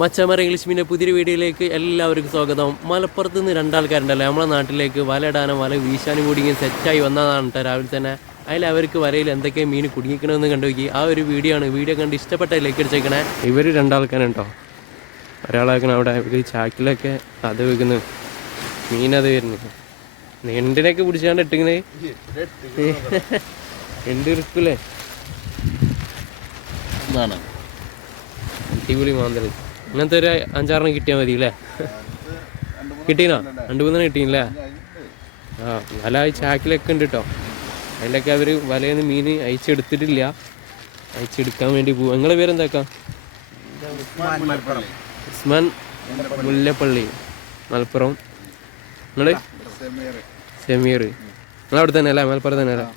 മച്ചമര English മീൻ്റെ പുതിയൊരു വീഡിയോയിലേക്ക് എല്ലാവർക്കും സ്വാഗതം. മലപ്പുറത്ത് നിന്ന് രണ്ടാൾക്കാരുണ്ടല്ലോ നമ്മളെ നാട്ടിലേക്ക് വല ഇടാനും വല വീശാനും കൂടി ഇങ്ങനെ സെറ്റായി വന്നതാണ് കേട്ടോ രാവിലെ തന്നെ. അതിൽ അവർക്ക് വലയിൽ എന്തൊക്കെ മീൻ കുടുങ്ങിക്കണമെന്ന് കണ്ടു നോക്കി. ആ ഒരു വീഡിയോ ആണ്. വീഡിയോ കണ്ട് ഇഷ്ടപ്പെട്ട ലൈക്ക് അടിച്ചേക്കണേ. ഇവർ രണ്ടാൾക്കാരുണ്ടോ, ഒരാളാക്കണം അവിടെ ഒരു ചാക്കിലൊക്കെ അത് വെക്കുന്നു, മീനത് വരുന്നു. ഞണ്ടിനൊക്കെ പിടിച്ചാണ്ട് ഇട്ടിങ്ങനെ ഞണ്ട് ഇരിക്കൂലേ, അടിപൊളി മാന്തൽ. ഇങ്ങനത്തെ ഒരു 5-6 കിട്ടിയാൽ മതി അല്ലേ? കിട്ടീനോ? 2-3 കിട്ടീനല്ലേ? ആ, വല ചാക്കിലൊക്കെ ഉണ്ട് കേട്ടോ. അതിലൊക്കെ അവർ വലയൊന്നും മീൻ അയച്ചെടുത്തിട്ടില്ല, അയച്ചെടുക്കാൻ വേണ്ടി പോകും. നിങ്ങളെ പേരെന്താക്കാം? ഉസ്മാൻ മുല്ലപ്പള്ളി, മലപ്പുറം. നിങ്ങൾ സെമീർ, നിങ്ങളവിടെ തന്നെ അല്ലേ? മലപ്പുറം തന്നെ അല്ലേ?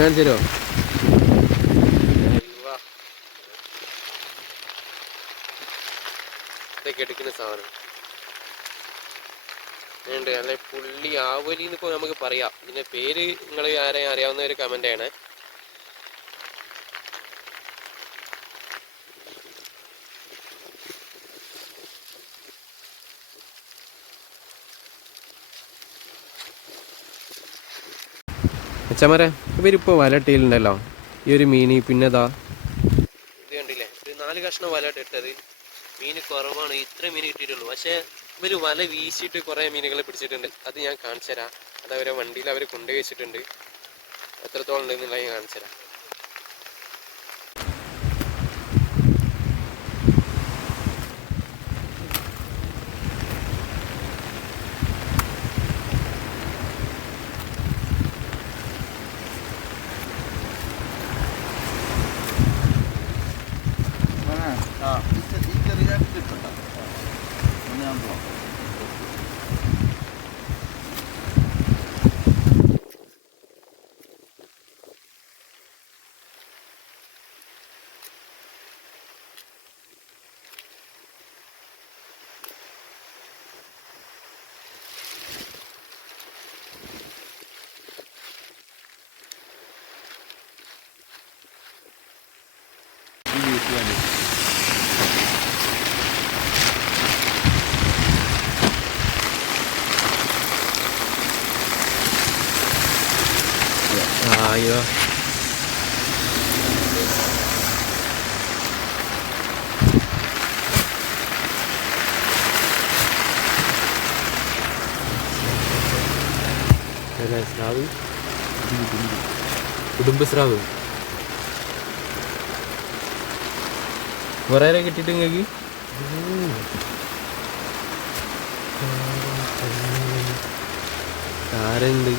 കാണിച്ചോ? ഇതൊക്കെ എടുക്കുന്ന സാധനം ഉണ്ട്. അല്ലെ പുള്ളി ആവലി എന്നിപ്പോൾ നമുക്ക് പറയാം. ഇതിൻ്റെ പേര് നിങ്ങൾ ആരെയും അറിയാവുന്ന ഒരു കമൻ്റ് ആണ്. അച്ഛന്മാരെ ഇവരിപ്പോൾ വല ഇട്ടിട്ടുണ്ടല്ലോ ഈ ഒരു മീൻ. പിന്നെതാ ഇത് കണ്ടില്ലേ, ഒരു 4 കഷ്ണം വല ഇട്ടത്. മീൻ കുറവാണ്, ഇത്ര മീൻ കിട്ടിയിട്ടുള്ളൂ. പക്ഷേ ഇവർ വല വീശിയിട്ട് കുറേ മീനുകളെ പിടിച്ചിട്ടുണ്ട്. അത് ഞാൻ കാണിച്ചു തരാം. അത് അവരെ വണ്ടിയിൽ അവർ കൊണ്ടുപോയി വെച്ചിട്ടുണ്ട്. എത്രത്തോളം ഉണ്ടെന്നുള്ള ഞാൻ കാണിച്ചു തരാം. അയ്യോ, സ്രാവ്, കുടുംബസ്രാവ് കുറേ കിട്ടിയിട്ട് നിങ്ങൾക്ക് ആരുണ്ട്?